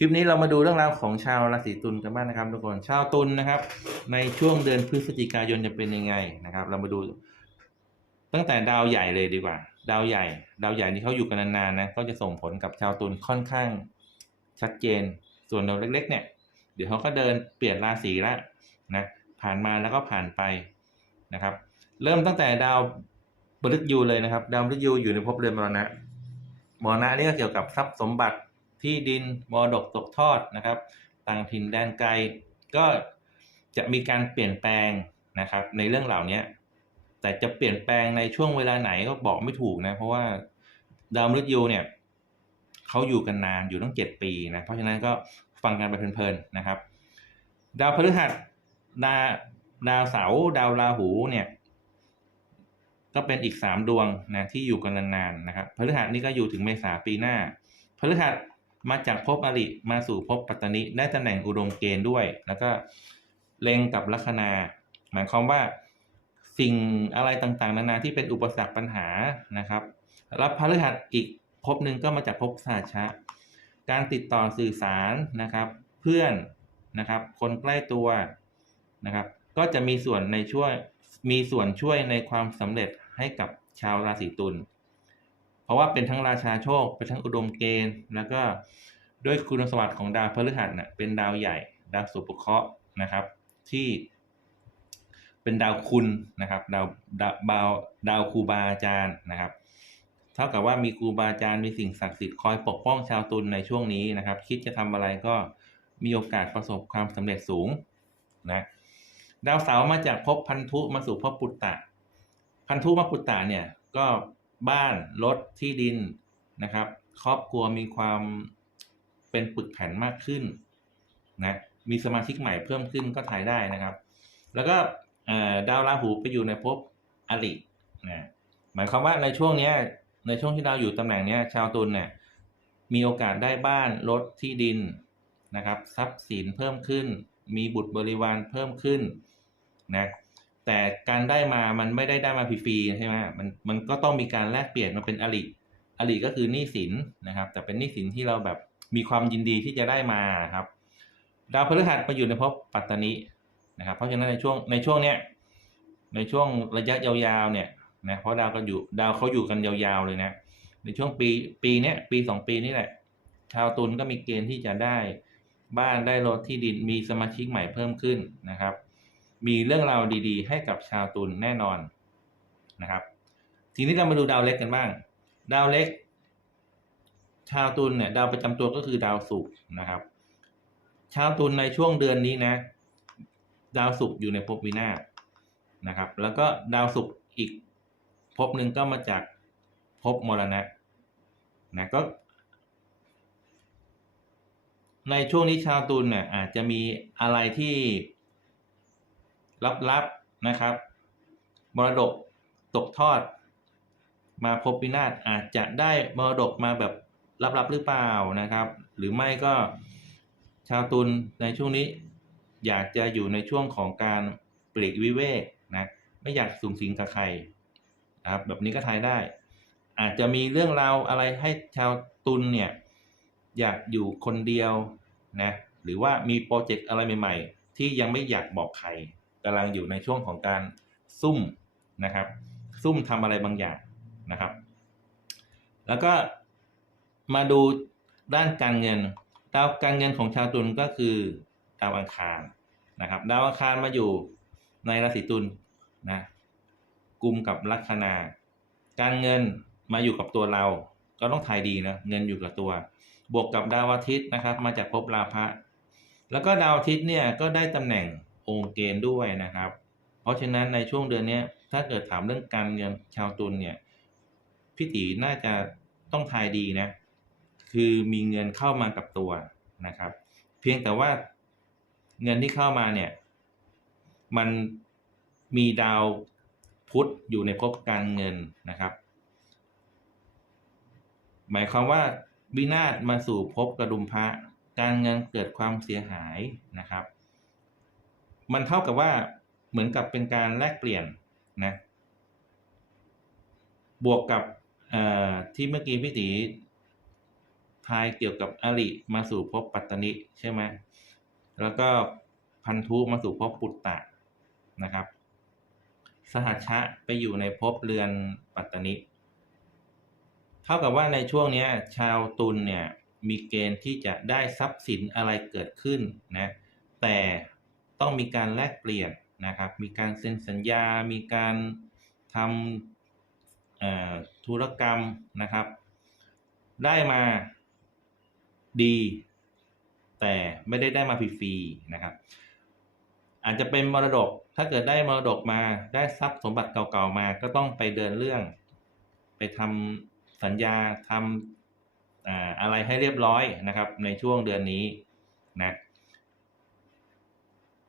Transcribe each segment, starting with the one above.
คลิปนี้เรามาดูเรื่องราวของชาวราศีตุลกันบ้างนะครับทุกคนชาวตุลนะครับ ในช่วงเดือนพฤศจิกายนจะเป็นยังไงนะครับ เรามาดู ตั้งแต่ดาวใหญ่เลยดีกว่า ดาวใหญ่ ดาวใหญ่ที่เขาอยู่กันนานๆนะก็จะส่งผลกับชาวตุลค่อนข้างชัดเจน ส่วนดาวเล็ก ๆ เนี่ย เดี๋ยวเขาก็เดินเปลี่ยนราศีล้วนะผ่านมาแล้วก็ผ่านไปนะครับ เริ่มตั้งแต่ดาวพฤกยูเลยนะครับ ดาวพฤกยูอยู่ในภพเรือนมรณะมรณะนี่ก็เกี่ยวกับทรัพย์สมบัติ ที่ดินมรดกตกทอดนะครับ ต่างถิ่นแดนไกลก็จะมีการเปลี่ยนแปลงนะครับ ในเรื่องเหล่านี้แต่จะเปลี่ยนแปลงในช่วงเวลาไหนก็บอกไม่ถูกนะ เพราะว่าดาวมฤตยูเนี่ยเขาอยู่กันนานอยู่ตั้งเจ็ดปีนะ เพราะฉะนั้นก็ฟังกันไปเพลินๆนะครับ ดาวพฤหัสดาดาวเสาร์ดาวราหูเนี่ย ก็เป็นอีกสามดวงนะที่อยู่กันนานๆนะครับพฤหัสนี่ก็อยู่ถึงเมษาปีหน้าพฤหัส มาจากภพอริมาสู่ภพปัตตนิได้ตำแหน่งอุดมเกณฑ์ด้วย แล้วก็เล็งกับลัคนา หมายความว่าสิ่งอะไรต่างๆ นานาที่เป็นอุปสรรคปัญหานะครับแล้วพฤหัสอีกภพหนึ่งก็มาจากภพสาชะ การติดต่อสื่อสารนะครับ เพื่อนนะครับ คนใกล้ตัวนะครับ ก็จะมีส่วนในช่วยมีส่วนช่วยในความสำเร็จให้กับชาวราศีตุล เพราะว่าเป็นทั้งราชาโชค เป็นทั้งอุดมเกณฑ์ แล้วก็ด้วยคุณสมบัติของดาวพฤหัสเน่ะเป็นดาวใหญ่ ดาวสุภเคราะห์นะครับ ที่เป็นดาวคุณนะครับ ดาวดาวดาวดาวครูบาอาจารย์นะครับ เท่ากับว่ามีครูบาอาจารย์มีสิ่งศักดิ์สิทธิ์คอยปกป้องชาวตุลในช่วงนี้นะครับ คิดจะทำอะไรก็มีโอกาสประสบความสำเร็จสูงนะดาวเสาร์มาจากภพพันธุมาสู่ภพปุตตะ พันธุมาปุตตะเนี่ยก็ บ้านรถที่ดินนะครับ ครอบครัวมีความเป็นปึกแผ่นมากขึ้นนะมีสมาชิกใหม่เพิ่มขึ้นก็ถ่ายได้นะครับ แล้วก็ดาวราหูไปอยู่ในภพอรินะหมายความว่าในช่วงนี้ในช่วงที่ดาวอยู่ตำแหน่งนี้ชาวตุลเนี่ยมีโอกาสได้บ้านรถที่ดินนะครับ ทรัพย์สินเพิ่มขึ้น มีบุตรบริวารเพิ่มขึ้นนะ แต่การได้มามันไม่ได้ได้มาฟรีๆใช่ไหมมันมันก็ต้องมีการแลกเปลี่ยนมาเป็นอริอริก็คือหนี้สินนะครับ แต่เป็นหนี้สินที่เราแบบมีความยินดีที่จะได้มาครับ ดาวพฤหัสมาอยู่ในภพปัตตานินะครับ เพราะฉะนั้นในช่วงในช่วงเนี้ยในช่วงระยะยาวๆเนี่ยนะเพราะดาวก็อยู่ดาวเขาอยู่กันยาวๆเลยนะในช่วงปีปีเนี้ยปีสองปีนี้แหละ ชาวตุลก็มีเกณฑ์ที่จะได้บ้านได้รถที่ดินมีสมาชิกใหม่เพิ่มขึ้นนะครับ มีเรื่องราวดีๆ ให้กับชาวตุลแน่นอนนะครับ ทีนี้เรามาดูดาวเล็กกันบ้าง ดาวเล็ก ชาวตุลเนี่ยดาวประจำตัวก็คือดาวศุกร์นะครับ ชาวตุลในช่วงเดือนนี้นะ ดาวศุกร์อยู่ในภพวินาศนะครับ แล้วก็ดาวศุกร์อีกภพหนึ่งก็มาจากภพมรณะนะก็ ในช่วงนี้ชาวตุลเนี่ยอาจจะมีอะไรที่ ลับๆนะครับ มรดกตกทอด มาพบวินาศอาจจะได้มรดกมาแบบลับๆหรือเปล่านะครับ หรือไม่ก็ชาวตุลในช่วงนี้ อยากจะอยู่ในช่วงของการปลีกวิเวกนะไม่อยากสูงสิงกับใครนะครับ แบบนี้ก็ทายได้ อาจจะมีเรื่องราวอะไรให้ชาวตุลเนี่ยอยากอยู่คนเดียวนะหรือว่ามีโปรเจกต์อะไรใหม่ ๆ ที่ยังไม่อยากบอกใคร กำลังอยู่ในช่วงของการซุ่มนะครับ ซุ่มทำอะไรบางอย่างนะครับ แล้วก็มาดูด้านการเงิน ดาวการเงินของชาวตุลก็คือดาวอังคารนะครับ ดาวอังคารมาอยู่ในราศีตุลนะกลุ่มกับลัคนา การเงินมาอยู่กับตัวเรา ก็ต้องทายดีนะเงินอยู่กับตัว บวกกับดาวอาทิตย์นะครับ มาจากภพราพะแล้วก็ดาวอาทิตย์เนี่ยก็ได้ตำแหน่ง องค์เกณฑ์ด้วยนะครับ เพราะฉะนั้นในช่วงเดือนนี้ถ้าเกิดถามเรื่องการเงินชาวตุลเนี่ยพี่ตีน่าจะต้องทายดีนะ คือมีเงินเข้ามากับตัวนะครับ เพียงแต่ว่าเงินที่เข้ามาเนี่ย มันมีดาวพุธอยู่ในภพการเงินนะครับ หมายความว่าวินาศมาสู่ภพกระดุมพระการเงินเกิดความเสียหายนะครับ มันเท่ากับว่าเหมือนกับเป็นการแลกเปลี่ยนนะบวกกับที่เมื่อกี้พี่ตีทายเกี่ยวกับอริมาสู่ภพปัตตนิใช่ไหมแล้วก็พันธุมาสู่ภพปุตตะนะครับ สหัชชะไปอยู่ในภพเรือนปัตตนิ เท่ากับว่าในช่วงนี้ชาวตุลเนี่ยมีเกณฑ์ที่จะได้ทรัพย์สินอะไรเกิดขึ้นนะ แต่ ต้องมีการแลกเปลี่ยนนะครับ มีการเซ็นสัญญา มีการทำธุรกรรมนะครับ ได้มาดี แต่ไม่ได้ได้มาฟรีๆนะครับ อาจจะเป็นมรดกถ้าเกิดได้มรดกมาได้ทรัพย์สมบัติเก่าๆมา ก็ต้องไปเดินเรื่อง ไปทำสัญญาทำอะไรให้เรียบร้อยนะครับ ในช่วงเดือนนี้นะ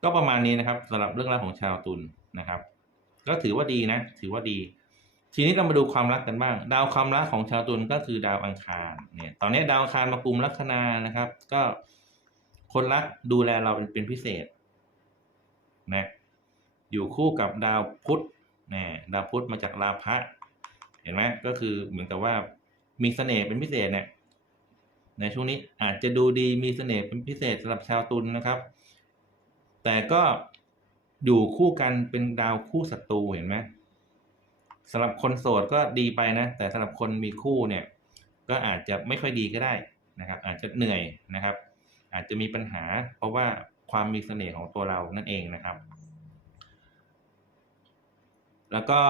ก็ประมาณนี้นะครับสำหรับเรื่องราวของชาวตุลนะครับ ก็ถือว่าดีนะ ถือว่าดี ทีนี้เรามาดูความรักกันบ้าง ดาวความรักของชาวตุลก็คือดาวอังคารเนี่ยตอนนี้ดาวอังคารมากุมลัคนานะครับ ก็คนรักดูแลเราเป็นเป็นพิเศษนะอยู่คู่กับดาวพุธนะดาวพุธมาจากราพะเห็นไหมก็คือเหมือนกับว่ามีเสน่ห์เป็นพิเศษเนี่ยในช่วงนี้อาจจะดูดีมีเสน่ห์เป็นพิเศษสำหรับชาวตุลนะครับ แต่ก็อยู่คู่กันเป็นดาวคู่ศัตรูเห็นไหมสำหรับคนโสดก็ดีไปนะ แต่สำหรับคนมีคู่เนี่ย ก็อาจจะไม่ค่อยดีก็ได้นะครับ อาจจะเหนื่อยนะครับ อาจจะมีปัญหา เพราะว่าความมีเสน่ห์ของตัวเรานั่นเองนะครับ แล้วก็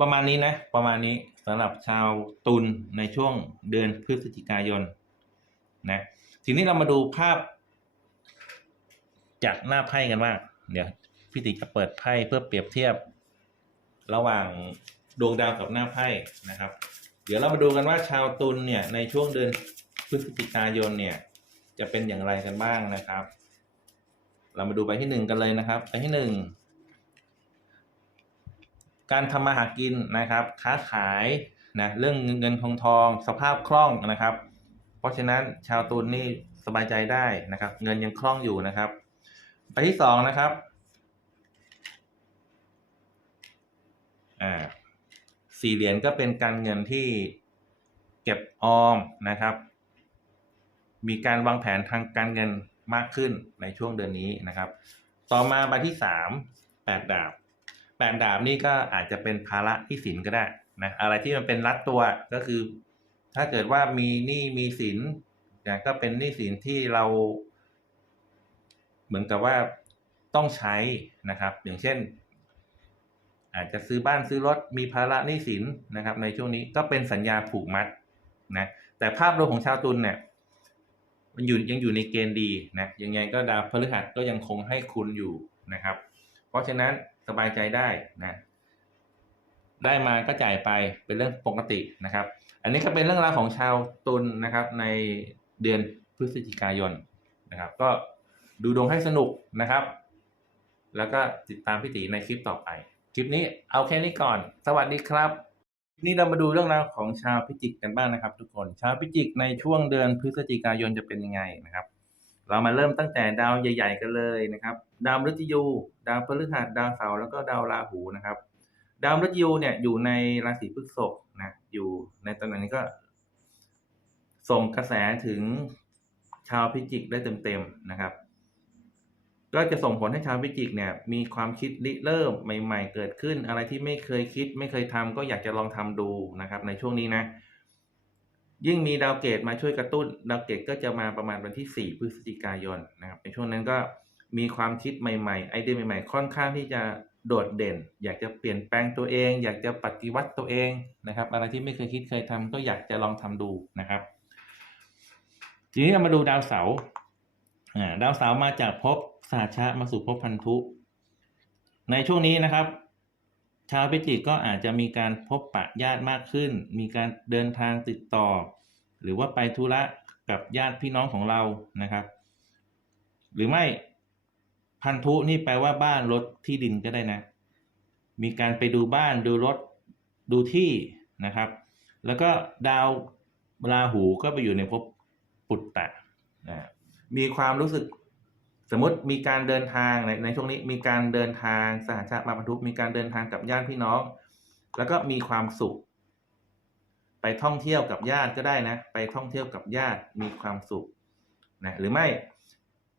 ประมาณนี้นะ ประมาณนี้สำหรับชาวตุลในช่วงเดือนพฤศจิกายนนะทีนี้เรามาดูภาพ จากหน้าไพ่กันว่างเดี๋ยวพี่ติจะเปิดไพ่เพื่อเปรียบเทียบ ระหว่างดวงดาวกับหน้าไพ่นะครับ เดี๋ยวเรามาดูกันว่าชาวตุลเนี่ยในช่วงเดือนพฤศจิกายนเนี่ยจะเป็นอย่างไรกันบ้างนะครับ เรามาดูใบที่หนึ่งกันเลยนะครับใบที่หนึ่งการทำมาหากินนะครับ ค้าขายนะเรื่องเงินทองทอง สภาพคล่องนะครับ เพราะฉะนั้นชาวตุลนี่สบายใจได้นะครับ เงินยังคล่องอยู่นะครับ ใบที่สองนะครับ อ่า สี่เหรียญก็เป็นการเงินที่เก็บออมนะครับ มีการวางแผนทางการเงินมากขึ้นในช่วงเดือนนี้นะครับ ต่อมาใบที่สามแปดดาบแปดดาบนี่ก็อาจจะเป็นภาระที่สินก็ได้นะอะไรที่มันเป็นรัดตัวก็คือ ถ้าเกิดว่ามีหนี้มีสินก็เป็นหนี้สินที่เรา เหมือนกับว่าต้องใช้นะครับ อย่างเช่น อาจจะซื้อบ้านซื้อรถมีภาระหนี้สินนะครับ ในช่วงนี้ก็เป็นสัญญาผูกมัดนะแต่ภาพรวมของชาวตุลเนี่ยมันอยู่ยังอยู่ในเกณฑ์ดีนะยังไงก็ดาวพฤหัสก็ยังคงให้คุณอยู่นะครับ เพราะฉะนั้นสบายใจได้นะได้มาก็จ่ายไปเป็นเรื่องปกตินะครับ อันนี้ก็เป็นเรื่องราวของชาวตุลนะครับ ในเดือนพฤศจิกายนนะครับ ก็ ดูดวงให้สนุกนะครับ แล้วก็ติดตามพี่ตีในคลิปต่อไป คลิปนี้เอาแค่นี้ก่อน สวัสดีครับนี่เรามาดูเรื่องราวของชาวพิจิกกันบ้างนะครับ ทุกคน ชาวพิจิกในช่วงเดือนพฤศจิกายนจะเป็นยังไงนะครับ เรามาเริ่มตั้งแต่ดาวใหญ่ ๆ กันเลยนะครับ ดาวมฤตยู ดาวพฤหัสดาวเสาร์แล้วก็ดาวราหูนะครับ ดาวมฤตยูเนี่ยอยู่ในราศีพฤษภนะอยู่ในตำแหน่งนี้ก็ ส่งกระแสถึงชาวพิจิกได้เต็มๆนะครับ ก็จะส่งผลให้ชาวพิจิกเนี่ยมีความคิดริเริ่มใหม่ ๆ เกิดขึ้น อะไรที่ไม่เคยคิด ไม่เคยทำก็อยากจะลองทำดูนะครับ ในช่วงนี้นะ ยิ่งมีดาวเกตมาช่วยกระตุ้น ดาวเกตก็จะมาประมาณวันที่ 4 พฤศจิกายนนะครับในช่วงนั้นก็มีความคิดใหม่ๆ ไอเดียใหม่ๆ ค่อนข้างที่จะโดดเด่น อยากจะเปลี่ยนแปลงตัวเอง อยากจะปฏิวัติตัวเองนะครับ อะไรที่ไม่เคยคิดเคยทำก็อยากจะลองทำดูนะครับ ทีนี้เรามาดูดาวเสาร์ดาวเสาร์มาจากภพ สหัชชะมาสู่ภพพันธุ ในช่วงนี้นะครับ ชาวพิจิกก็อาจจะมีการพบปะญาติมากขึ้น มีการเดินทางติดต่อ หรือว่าไปธุระกับญาติพี่น้องของเรานะครับ หรือไม่พันธุนี่แปลว่าบ้านรถที่ดินก็ได้นะ มีการไปดูบ้านดูรถดูที่นะครับ แล้วก็ดาวราหูก็ไปอยู่ในภพปุตตะนะมีความรู้สึก สมมติมีการเดินทางในในช่วงนี้มีการเดินทางสหชาติมาพันธุมีการเดินทางกับญาติพี่น้อง แล้วก็มีความสุข ไปท่องเที่ยวกับญาติก็ได้นะ ไปท่องเที่ยวกับญาติมีความสุขนะหรือไม่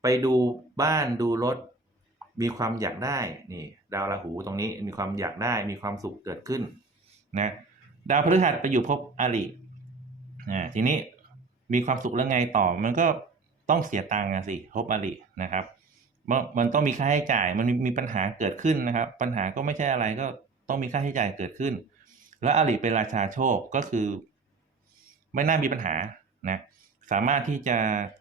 ไปดูบ้านดูรถ มีความอยากได้นี่ ดาวราหูตรงนี้มีความอยากได้ มีความสุขเกิดขึ้นนะดาวพฤหัสไปอยู่ภพอริอ่าทีนี้มีความสุขแล้วไงต่อ มันก็ ต้องเสียตังค์สิภพอรินะครับมันมันต้องมีค่าใช้จ่ายมันมีมีปัญหาเกิดขึ้นนะครับ ปัญหาก็ไม่ใช่อะไรก็ต้องมีค่าใช้จ่ายเกิดขึ้น แล้วอริเป็นราชาโชคก็คือ ไม่น่ามีปัญหานะสามารถที่จะ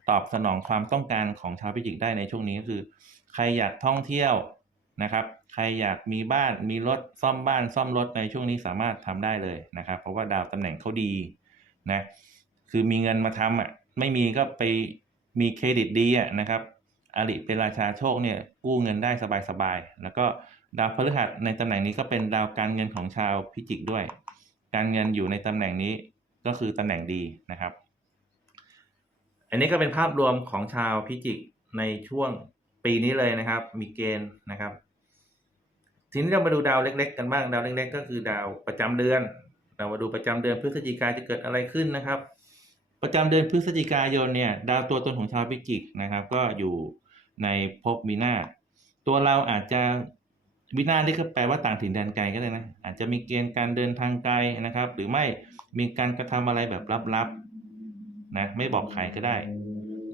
ตอบสนองความต้องการของชาวพิจิกได้ในช่วงนี้ก็คือ ใครอยากท่องเที่ยวนะครับ ใครอยากมีบ้านมีรถซ่อมบ้านซ่อมรถในช่วงนี้สามารถทำได้เลยนะครับ เพราะว่าดาวตำแหน่งเขาดีนะคือมีเงินมาทำอะไม่มีก็ไป มีเครดิตดีนะครับอริเป็นราชาโชคเนี่ยกู้เงินได้สบายๆแล้วก็ดาวพฤหัสในตำแหน่งนี้ก็เป็นดาวการเงินของชาวพิจิกด้วย การเงินอยู่ในตำแหน่งนี้ก็คือตำแหน่งดีนะครับ อันนี้ก็เป็นภาพรวมของชาวพิจิกในช่วงปีนี้เลยนะครับ มีเกณฑ์นะครับ ทีนี้เรามาดูดาวเล็ก ๆ กันบ้างดาวเล็ก ๆ ก็คือดาวประจำเดือน เรามาดูประจำเดือนพฤศจิกายนจะเกิดอะไรขึ้นนะครับ ประจำเดือนพฤศจิกายนเนี่ยดาวตัวตนของชาวพิจิกนะครับ ก็อยู่ในภพวินาศตัวเราอาจจะวินาศนี่ก็แปลว่าต่างถิ่นแดนไกลก็ได้นะอาจจะมีเกณฑ์การเดินทางไกลนะครับ หรือไม่มีการกระทำอะไรแบบลับๆนะไม่บอกใครก็ได้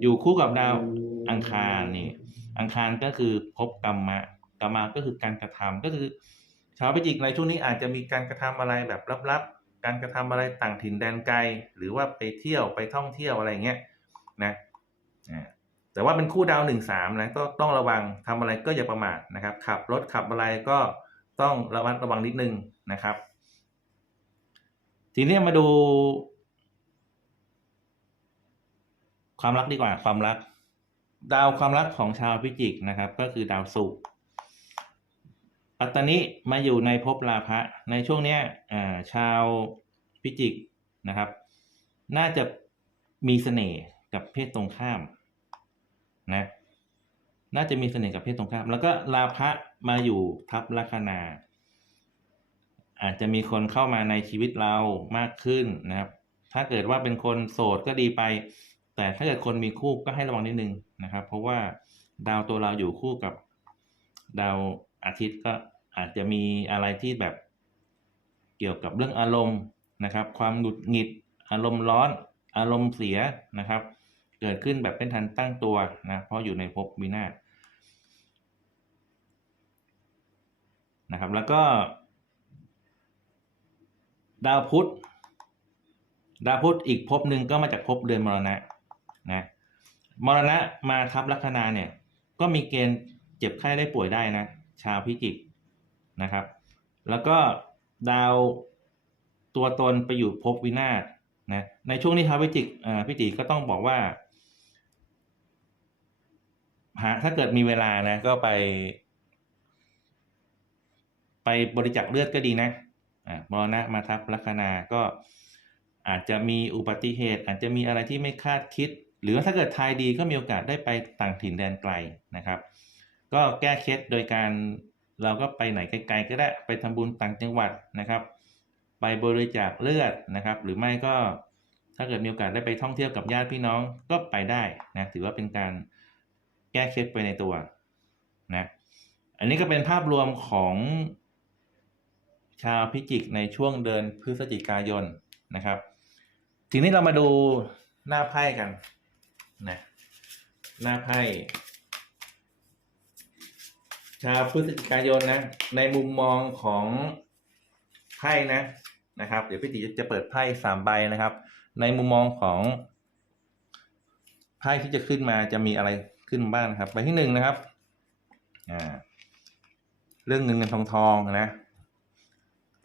อยู่คู่กับดาวอังคารนี่อังคารก็คือภพกรรมะกรรมะก็คือการกระทำก็คือชาวพิจิกในช่วงนี้อาจจะมีการกระทำอะไรแบบลับๆ การกระทำอะไรต่างถิ่นแดนไกล หรือว่าไปเที่ยวไปท่องเที่ยวอะไรเงี้ยนะแต่ว่าเป็นคู่ดาวหนึ่งสามนะก็ต้องระวังทำอะไรก็อย่าประมาทนะครับ ขับรถขับอะไรก็ต้องระมัดระวังนิดนึงนะครับ ทีนี้มาดู ความรักดีกว่าความรัก ดาวความรักของชาวพิจิกนะครับ ก็คือดาวศุกร์ ปัตตานิมาอยู่ในภพลาภะในช่วงเนี้ยชาวพิจิกนะครับ น่าจะมีเสน่ห์กับเพศตรงข้ามนะน่าจะมีเสน่ห์กับเพศตรงข้าม แล้วก็ลาภะมาอยู่ทับลัคนา อาจจะมีคนเข้ามาในชีวิตเรามากขึ้นนะครับ ถ้าเกิดว่าเป็นคนโสดก็ดีไป แต่ถ้าเกิดคนมีคู่ก็ให้ระวังนิดนึงนะครับ เพราะว่าดาวตัวเราอยู่คู่กับดาวอาทิตย์ก็ อาจจะมีอะไรที่แบบเกี่ยวกับเรื่องอารมณ์นะครับ ความหงุดหงิด อารมณ์ร้อน อารมณ์เสียนะครับ เกิดขึ้นแบบเป็นทันตั้งตัวนะเพราะอยู่ในภพวินาศนะครับ แล้วก็ ดาวพุธดาวพุธอีกภพหนึ่งก็มาจากภพเรือนมรณะนะมรณะมาทับลัคนาเนี่ย ก็มีเกณฑ์เจ็บไข้ได้ป่วยได้นะ ชาวพิจิก นะครับ แล้วก็ดาวตัวตนไปอยู่ภพวินาศนะในช่วงนี้ชาวพิจิกพิจิกก็ต้องบอกว่าหาถ้าเกิดมีเวลานะก็ไป ไปบริจาคเลือดก็ดีนะอ่ามรณะมาทับลัคนาก็อาจจะมีอุบัติเหตุ อาจจะมีอะไรที่ไม่คาดคิด หรือว่าถ้าเกิดทายดีก็มีโอกาสได้ไปต่างถิ่นแดนไกลนะครับ ก็แก้เคล็ดโดยการ เราก็ไปไหนไกลๆก็ได้ไปทำบุญต่างจังหวัดนะครับ ไปบริจาคเลือดนะครับ หรือไม่ก็ถ้าเกิดมีโอกาสได้ไปท่องเที่ยวกับญาติพี่น้องก็ไปได้นะถือว่าเป็นการแก้เคล็ดไปในตัวนะอันนี้ก็เป็นภาพรวมของชาวพิจิกในช่วงเดือนพฤศจิกายนนะครับ ทีนี้เรามาดูหน้าไพ่กันนะหน้าไพ่ ชาวพฤศจิกายนนะ ในมุมมองของไพ่นะนะครับ เดี๋ยวพี่ติจะเปิดไพ่สามใบนะครับ ในมุมมองของไพ่ที่จะขึ้นมาจะมีอะไรขึ้นบ้างนครับใบที่หนึ่งนะครับอ่าเรื่องเงินเงินทองทองนะ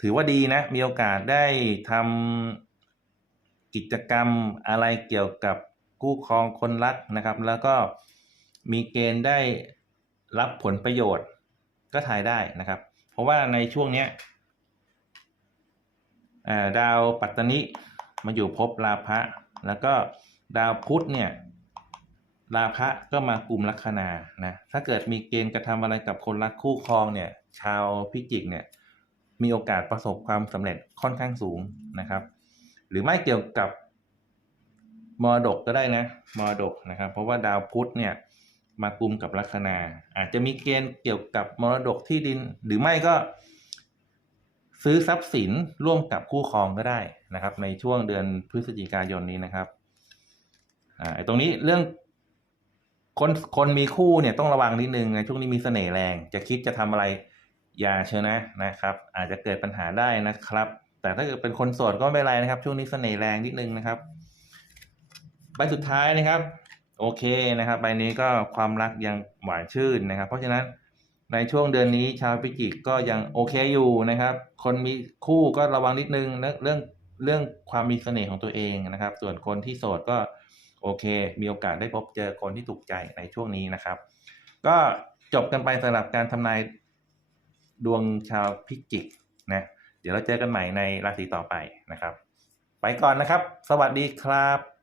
ถือว่าดีนะ มีโอกาสได้ทำกิจกรรมอะไรเกี่ยวกับกู้ครองคนรักนะครับ แล้วก็มีเกณฑ์ได้ รับผลประโยชน์ก็ถ่ายได้นะครับ เพราะว่าในช่วงเนี้ยดาวปัตตนิมาอยู่ภพลาภะแล้วก็ดาวพุธเนี่ยลาภะก็มากลุ่มลัคนานะถ้าเกิดมีเกณฑ์กระทำอะไรกับคนรักคู่ครองเนี่ยชาวพิจิกเนี่ยมีโอกาสประสบความสำเร็จค่อนข้างสูงนะครับ หรือไม่เกี่ยวกับมรดกก็ได้นะมรดกนะครับ เพราะว่าดาวพุธเนี่ย มากุมกับลัคนา อาจจะมีเกณฑ์เกี่ยวกับมรดกที่ดิน หรือไม่ก็ ซื้อทรัพย์สินร่วมกับคู่ครองก็ได้นะครับ ในช่วงเดือนพฤศจิกายนนี้นะครับอ่าตรงนี้เรื่องคนคนมีคู่เนี่ยต้องระวังนิดนึงนะช่วงนี้มีเสน่ห์แรง จะคิดจะทำอะไรอย่าเชียวนะนะครับ อาจจะเกิดปัญหาได้นะครับ แต่ถ้าเกิดเป็นคนโสดก็ไม่เป็นไรนะครับ ช่วงนี้เสน่ห์แรงนิดนึงนะครับใบสุดท้ายนะครับ โอเคนะครับใบนี้ก็ความรักยังหวานชื่นนะครับ เพราะฉะนั้นในช่วงเดือนนี้ชาวพิจิกก็ยังโอเคอยู่นะครับ คนมีคู่ก็ระวังนิดนึงเรื่องเรื่องความมีเสน่ห์ของตัวเองนะครับ ส่วนคนที่โสดก็โอเค มีโอกาสได้พบเจอคนที่ถูกใจในช่วงนี้นะครับ ก็จบกันไปสำหรับการทำนายดวงชาวพิจิกนะเดี๋ยวเราเจอกันใหม่ในราศีต่อไปนะครับ ไปก่อนนะครับ สวัสดีครับ